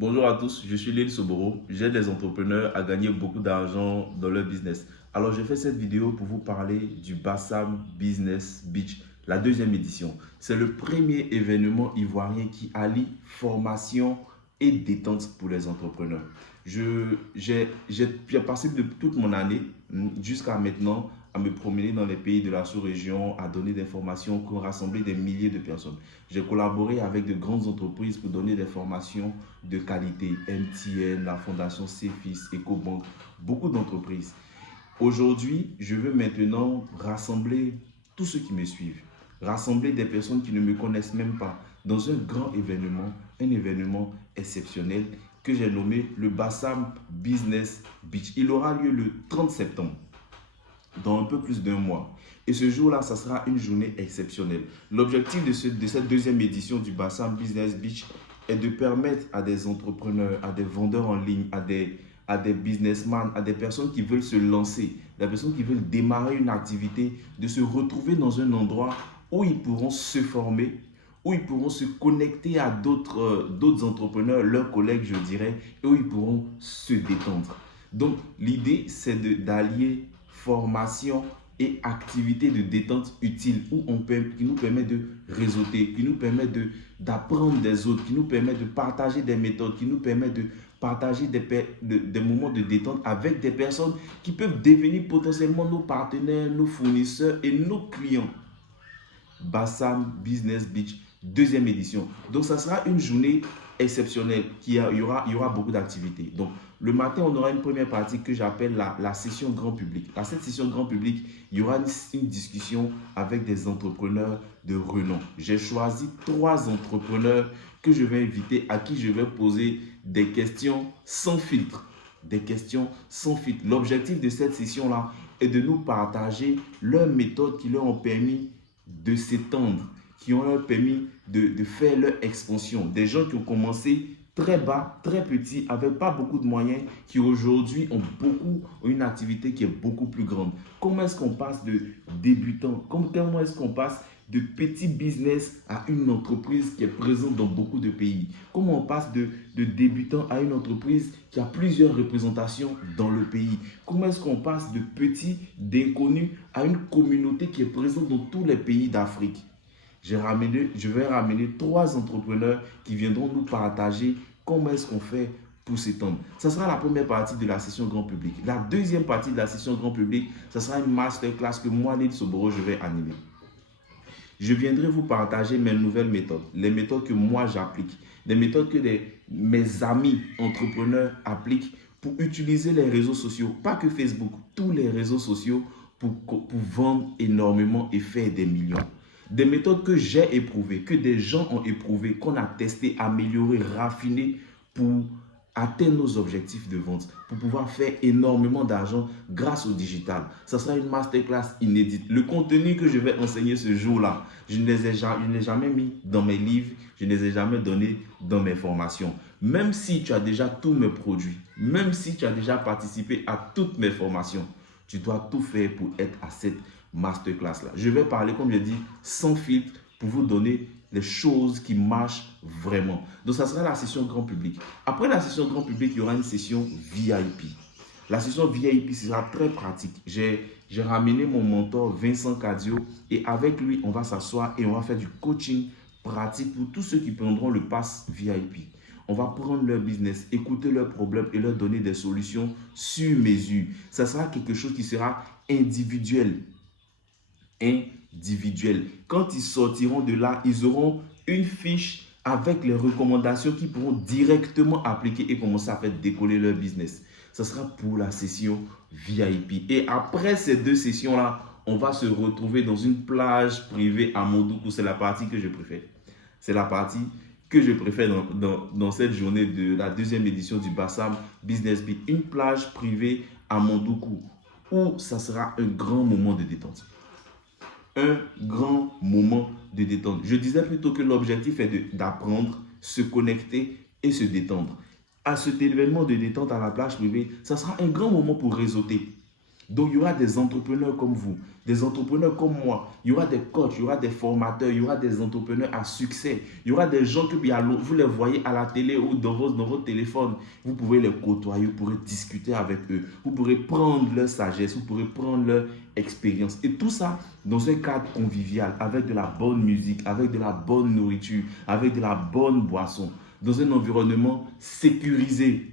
Bonjour à tous, je suis Lil Soboro. J'aide les entrepreneurs à gagner beaucoup d'argent dans leur business. Alors, je fais cette vidéo pour vous parler du Bassam Business Beach, la deuxième édition. C'est le premier événement ivoirien qui allie formation et détente pour les entrepreneurs. J'ai passé de toute mon année jusqu'à maintenant à me promener dans les pays de la sous-région, à donner des formations qui ont rassemblé des milliers de personnes. J'ai collaboré avec de grandes entreprises pour donner des formations de qualité, MTN, la Fondation CEFIS, EcoBank, beaucoup d'entreprises. Aujourd'hui, je veux maintenant rassembler tous ceux qui me suivent, rassembler des personnes qui ne me connaissent même pas dans un grand événement, un événement exceptionnel que j'ai nommé le Bassam Business Beach. Il aura lieu le 30 septembre, dans un peu plus d'un mois. Et ce jour-là, ça sera une journée exceptionnelle. L'objectif de cette deuxième édition du Bassam Business Beach est de permettre à des entrepreneurs, à des vendeurs en ligne, à des businessmen, à des personnes qui veulent se lancer, des personnes qui veulent démarrer une activité, de se retrouver dans un endroit où ils pourront se former, où ils pourront se connecter à d'autres entrepreneurs, leurs collègues, je dirais, et où ils pourront se détendre. Donc, l'idée, c'est d'allier formation et activités de détente utiles qui nous permet de réseauter, qui nous permet d'apprendre des autres, qui nous permet de partager des méthodes, qui nous permet de partager des moments de détente avec des personnes qui peuvent devenir potentiellement nos partenaires, nos fournisseurs et nos clients. Bassam Business Beach, deuxième édition. Donc, ça sera une journée exceptionnelle. Il y aura beaucoup d'activités. Donc, le matin, on aura une première partie que j'appelle la session grand public. Dans cette session grand public, il y aura une discussion avec des entrepreneurs de renom. J'ai choisi 3 entrepreneurs que je vais inviter, à qui je vais poser des questions sans filtre. Des questions sans filtre. L'objectif de cette session-là est de nous partager leurs méthodes qui leur ont permis de s'étendre, qui ont leur permis de faire leur expansion. Des gens qui ont commencé très bas, très petits, avec pas beaucoup de moyens, qui aujourd'hui ont une activité qui est beaucoup plus grande. Comment est-ce qu'on passe de débutant, comment est-ce qu'on passe de petit business à une entreprise qui est présente dans beaucoup de pays? Comment on passe de débutant à une entreprise qui a plusieurs représentations dans le pays? Comment est-ce qu'on passe de petit, d'inconnu à une communauté qui est présente dans tous les pays d'Afrique? Je vais ramener 3 entrepreneurs qui viendront nous partager comment est-ce qu'on fait pour s'étendre. Ça sera la première partie de la session grand public. La deuxième partie de la session grand public, ça sera une masterclass que moi, Lil Soboro, je vais animer. Je viendrai vous partager mes nouvelles méthodes, les méthodes que moi j'applique, des méthodes que mes amis entrepreneurs appliquent pour utiliser les réseaux sociaux, pas que Facebook, tous les réseaux sociaux pour vendre énormément et faire des millions. Des méthodes que j'ai éprouvées, que des gens ont éprouvées, qu'on a testé, amélioré, raffiné pour atteindre nos objectifs de vente, pour pouvoir faire énormément d'argent grâce au digital. Ça sera une masterclass inédite. Le contenu que je vais enseigner ce jour-là, je ne l'ai jamais mis dans mes livres, je ne les ai jamais donnés dans mes formations. Même si tu as déjà tous mes produits, même si tu as déjà participé à toutes mes formations, tu dois tout faire pour être à cette masterclass-là. Je vais parler, comme je dis, sans filtre pour vous donner les choses qui marchent vraiment. Donc, ça sera la session grand public. Après la session grand public, il y aura une session VIP. La session VIP sera très pratique. J'ai ramené mon mentor Vincent Cadio et avec lui, on va s'asseoir et on va faire du coaching pratique pour tous ceux qui prendront le pass VIP. On va prendre leur business, écouter leurs problèmes et leur donner des solutions sur mesure. Ça sera quelque chose qui sera individuel. Quand ils sortiront de là, ils auront une fiche avec les recommandations qu'ils pourront directement appliquer et commencer à faire décoller leur business. Ça sera pour la session VIP. Et après ces 2 sessions-là, on va se retrouver dans une plage privée à Mondoukou. C'est la partie que je préfère. C'est la partie que je préfère dans cette journée de la 2e édition du Bassam Business Beat. Une plage privée à Mondoukou où ça sera un grand moment de détente. Un grand moment de détente. Je disais plutôt que l'objectif est d'apprendre, se connecter et se détendre. À cet événement de détente à la plage privée, ça sera un grand moment pour réseauter. Donc, il y aura des entrepreneurs comme vous, des entrepreneurs comme moi. Il y aura des coachs, il y aura des formateurs, il y aura des entrepreneurs à succès. Il y aura des gens que vous les voyez à la télé ou dans votre téléphone. Vous pouvez les côtoyer, vous pourrez discuter avec eux. Vous pourrez prendre leur sagesse, vous pourrez prendre leur expérience. Et tout ça dans un cadre convivial, avec de la bonne musique, avec de la bonne nourriture, avec de la bonne boisson. Dans un environnement sécurisé.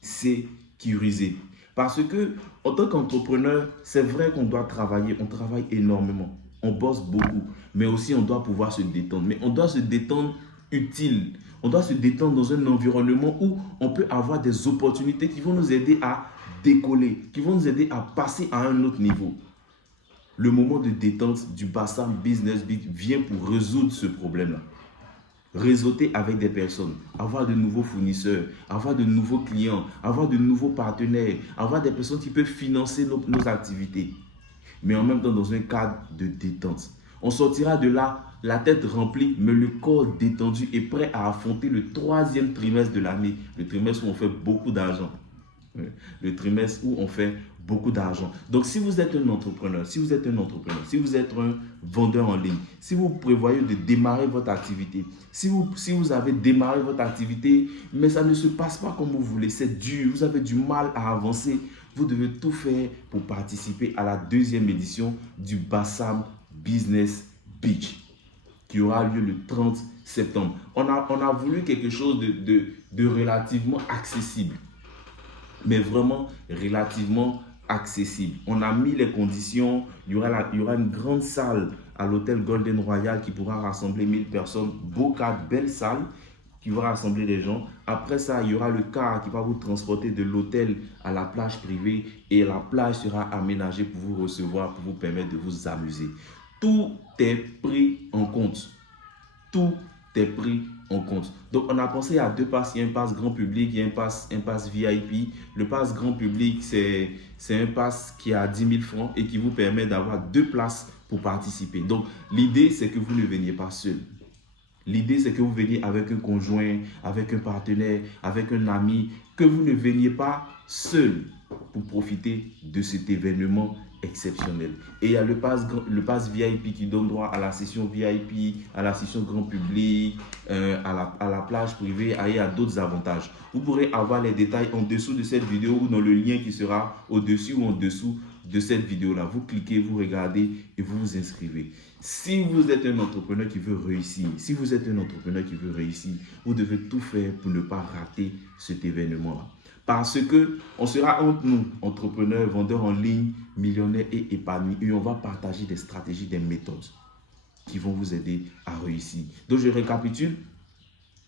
Sécurisé. Parce que, en tant qu'entrepreneur, c'est vrai qu'on doit travailler, on travaille énormément, on bosse beaucoup, mais aussi on doit pouvoir se détendre. Mais on doit se détendre utile, on doit se détendre dans un environnement où on peut avoir des opportunités qui vont nous aider à décoller, qui vont nous aider à passer à un autre niveau. Le moment de détente du Bassam Business Beach vient pour résoudre ce problème-là. Réseauter avec des personnes, avoir de nouveaux fournisseurs, avoir de nouveaux clients, avoir de nouveaux partenaires, avoir des personnes qui peuvent financer nos activités. Mais en même temps dans un cadre de détente. On sortira de là, la tête remplie, mais le corps détendu et prêt à affronter le 3e trimestre de l'année. Le trimestre où on fait beaucoup d'argent. Le trimestre où on fait beaucoup d'argent. Donc, si vous êtes un entrepreneur, si vous êtes un vendeur en ligne, si vous prévoyez de démarrer votre activité, si vous avez démarré votre activité, mais ça ne se passe pas comme vous voulez, c'est dur, vous avez du mal à avancer, vous devez tout faire pour participer à la 2e édition du Bassam Business Beach qui aura lieu le 30 septembre. On a voulu quelque chose de relativement accessible, mais vraiment relativement accessible. On a mis les conditions, il y aura une grande salle à l'hôtel Golden Royal qui pourra rassembler 1000 personnes, beau cadre, belle salle qui va rassembler les gens. Après ça, il y aura le car qui va vous transporter de l'hôtel à la plage privée et la plage sera aménagée pour vous recevoir, pour vous permettre de vous amuser. Tout est pris en compte. Tout est pris en compte. Donc, on a pensé à 2 passes. Il y a un pass grand public, il y a un pass VIP. Le pass grand public, c'est un pass qui a 10 000 francs et qui vous permet d'avoir 2 places pour participer. Donc, l'idée, c'est que vous ne veniez pas seul. L'idée, c'est que vous veniez avec un conjoint, avec un partenaire, avec un ami, que vous ne veniez pas seul pour profiter de cet événement exceptionnel. Et il y a le pass VIP qui donne droit à la session VIP, à la session grand public, à la plage privée et à d'autres avantages. Vous pourrez avoir les détails en dessous de cette vidéo ou dans le lien qui sera au-dessus ou en dessous de cette vidéo-là. Vous cliquez, vous regardez et vous vous inscrivez. Si vous êtes un entrepreneur qui veut réussir, vous devez tout faire pour ne pas rater cet événement-là. Parce que on sera entre nous, entrepreneurs, vendeurs en ligne, millionnaires et épanouis, et on va partager des stratégies, des méthodes qui vont vous aider à réussir. Donc je récapitule.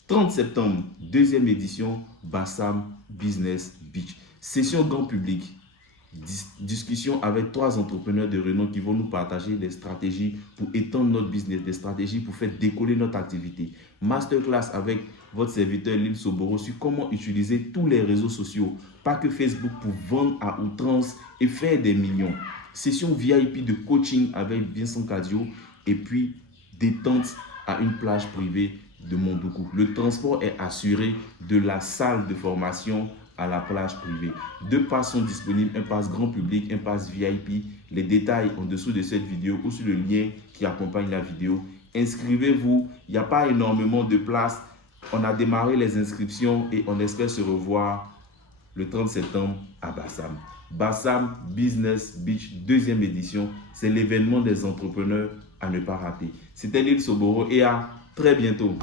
30 septembre, 2e édition, Bassam Business Beach. Session grand public. Discussion avec 3 entrepreneurs de renom qui vont nous partager des stratégies pour étendre notre business, des stratégies pour faire décoller notre activité. Masterclass avec votre serviteur Lil Soboro sur comment utiliser tous les réseaux sociaux, pas que Facebook, pour vendre à outrance et faire des millions. Session VIP de coaching avec Vincent Cadio et puis détente à une plage privée de Mondoukou. Le transport est assuré de la salle de formation à la plage privée. 2 passes sont disponibles, un pass grand public, un pass VIP. Les détails en dessous de cette vidéo ou sur le lien qui accompagne la vidéo. Inscrivez-vous, il n'y a pas énormément de places. On a démarré les inscriptions et on espère se revoir le 30 septembre à Bassam. Bassam Business Beach 2e édition, c'est l'événement des entrepreneurs à ne pas rater. C'était Lil Soboro et à très bientôt.